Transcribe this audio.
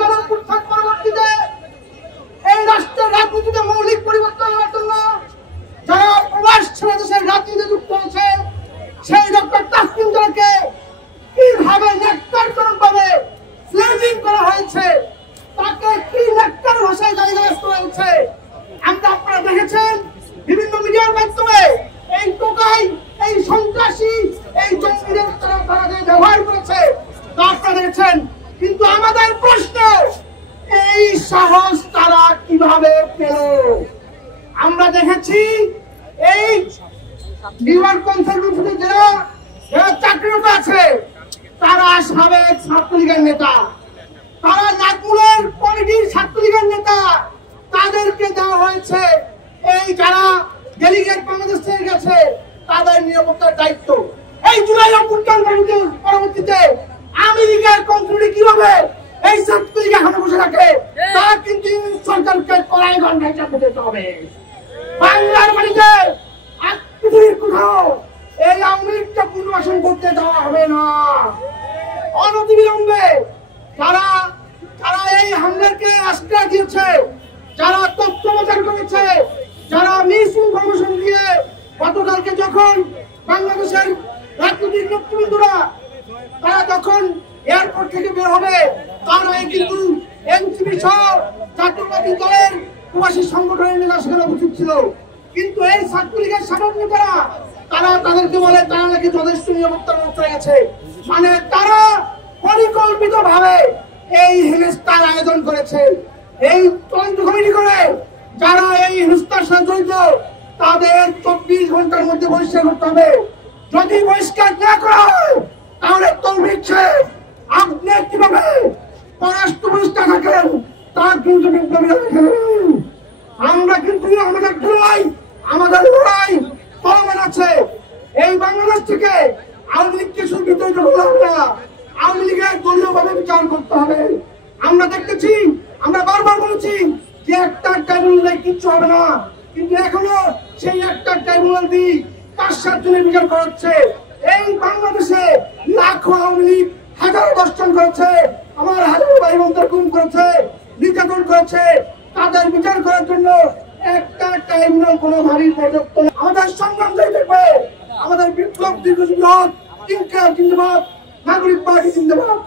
গণঅভ্যুত্থান পরবর্তীতে এই রাষ্ট্রের রাজনীতিতে মৌলিক পরিবর্তন আনার জন্য যারা প্রবাস ছেড়ে দেশের রাজনীতিতে যুক্ত হয়েছে সেই ডক্টর তাসলিম জানাকে কিভাবে নেককারজনকভাবে ফ্লেমিং করা হয়েছে, তাকে কি নেককার ভাষায় গালিগালাজ করা হয়েছে আমরা আপনারা দেখেছেন বিভিন্ন মিডিয়ার মাধ্যমে। এই টোকাই, এই সন্ত্রাসী, এই জঙ্গিদের তারা যে ব্যবহার করেছে তা আপনারা দেখেছেন। কিন্তু আমাদের প্রশ্ন, এই সাহস তারা কিভাবে পেল? আমরা দেখেছি এই নিউইয়র্ক কনসালটেন্সি যারা চাকরিরত আছে তারা সাবেক ছাত্রলীগের নেতা, তারা নাজমুলের কমিটির ছাত্রলীগের নেতা, তাদেরকে দেওয়া হয়েছে এই যারা ডেলিগেট বাংলাদেশ থেকে গেছে তাদের নিরাপত্তার দায়িত্ব। এই জুলাই অভ্যুত্থান পরবর্তীতে আমেরিকার কনসুলেট কিভাবে এই ছাত্রলীগ এখানে বসে থাকে তা কিন্তু সরকারকে কড়াই গন্ডায় চাপে দিতে হবে। বাংলার বাড়িতে পৃথিবীর কোথাও এই আওয়ামী লীগকে পুনর্বাসন করতে দেওয়া হবে না। অনতিবিলম্বে যারা এই হামলাকে আশ্রয় দিয়েছে, যারা তথ্য প্রচার করেছে, যারা মিস ইনফরমেশন দিয়ে গতকালকে যখন বাংলাদেশের রাজনৈতিক নেতৃবৃন্দরা তারা যখন এয়ারপোর্ট থেকে বের হবে তারা কিন্তু এনসিপি সহ জাতীয়তাবাদী দলের প্রবাসী সংগঠনের নেতা সেখানে উপস্থিত ছিল। কিন্তু এই ছাত্রলীগের সাধারণ নেতারা তারা তাদেরকে বলে তারা নাকি যথেষ্ট নিরাপত্তার ব্যবস্থা গেছে, মানে তারা পরিকল্পিত ভাবে এই হেনস্থার আয়োজন করেছে। এই তদন্ত কমিটি করে যারা এই হেনস্থার সাথে জড়িত তাদের 24 ঘন্টার মধ্যে বহিষ্কার করতে হবে। যদি বহিষ্কার না করা হয় তাহলে তৌফিক সাহেব আপনি কিভাবে পররাষ্ট্র উপদেষ্টা থাকেন তা কিন্তু বিপ্লবীরা দেখে নেবেন। আমরা কিন্তু আমাদের লড়াই চলমান আছে। এই বাংলাদেশ থেকে আওয়ামী লীগকে শুধু বিতর্ক করতে হবে না, আওয়ামী লীগের দলীয়ভাবে বিচার করতে হবে। আমরা দেখতেছি, আমরা বারবার বলেছি যে একটা ট্রাইব্যুনালে কিচ্ছু হবে না, কিন্তু এখনো সেই একটা ট্রাইব্যুনাল দিয়ে 5-7 জনের বিচার করাচ্ছে। এই বাংলাদেশে লাখো আওয়ামী লীগ হাজারো দর্শন করেছে, আমার হাজারো ভাই বোনদের গুম করেছে, নির্যাতন করেছে, তাদের বিচার করার জন্য একটা ট্রাইব্যুনাল কোনোভাবেই পর্যাপ্ত না। আমাদের সংগ্রাম জারি থাকবে, আমাদের বিপ্লব দীর্ঘজীবী হোক, ইনকিলাব জিন্দাবাদ, নাগরিক পার্টি জিন্দাবাদ।